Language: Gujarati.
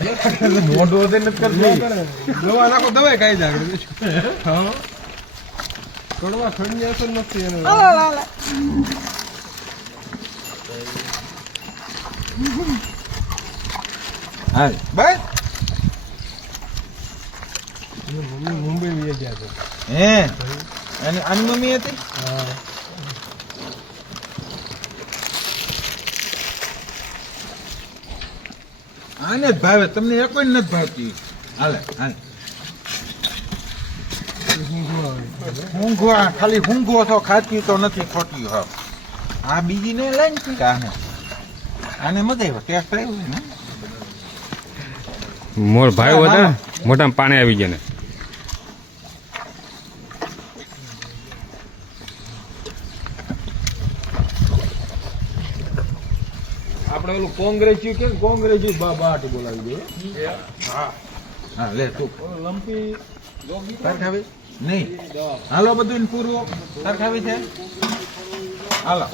મોઢું વધે નથી કરતી દવા નાખો દવાઈ ખાઈ જાય હા કડવા ઠંડી અસર નથી એને હાલ બસ મમ્મી મુંબઈ લઈ ગયા છે હે અને આની મમ્મી હતી હા આને જ ભાવે તમને એ કોઈ નથી ભાવતી હાલે હાલ ઊંઘવા ખાલી ઊંઘવો તો ખાતી તો નથી ખોટી હા આ બીજી ને લઈને પી આને મજા આવ્યો ટેસ્ટ આવ્યો ને મોર ભાઈ હતા ને મોટામાં પાણી આવી ગયા ને આપણે ઓલું કોંગ્રેસી કે કોંગ્રેસી બાટ બોલાવી દે હા હા લે તું લંપી સરખાવી નહીં હાલો બધું પૂરું સરખાવી છે હાલો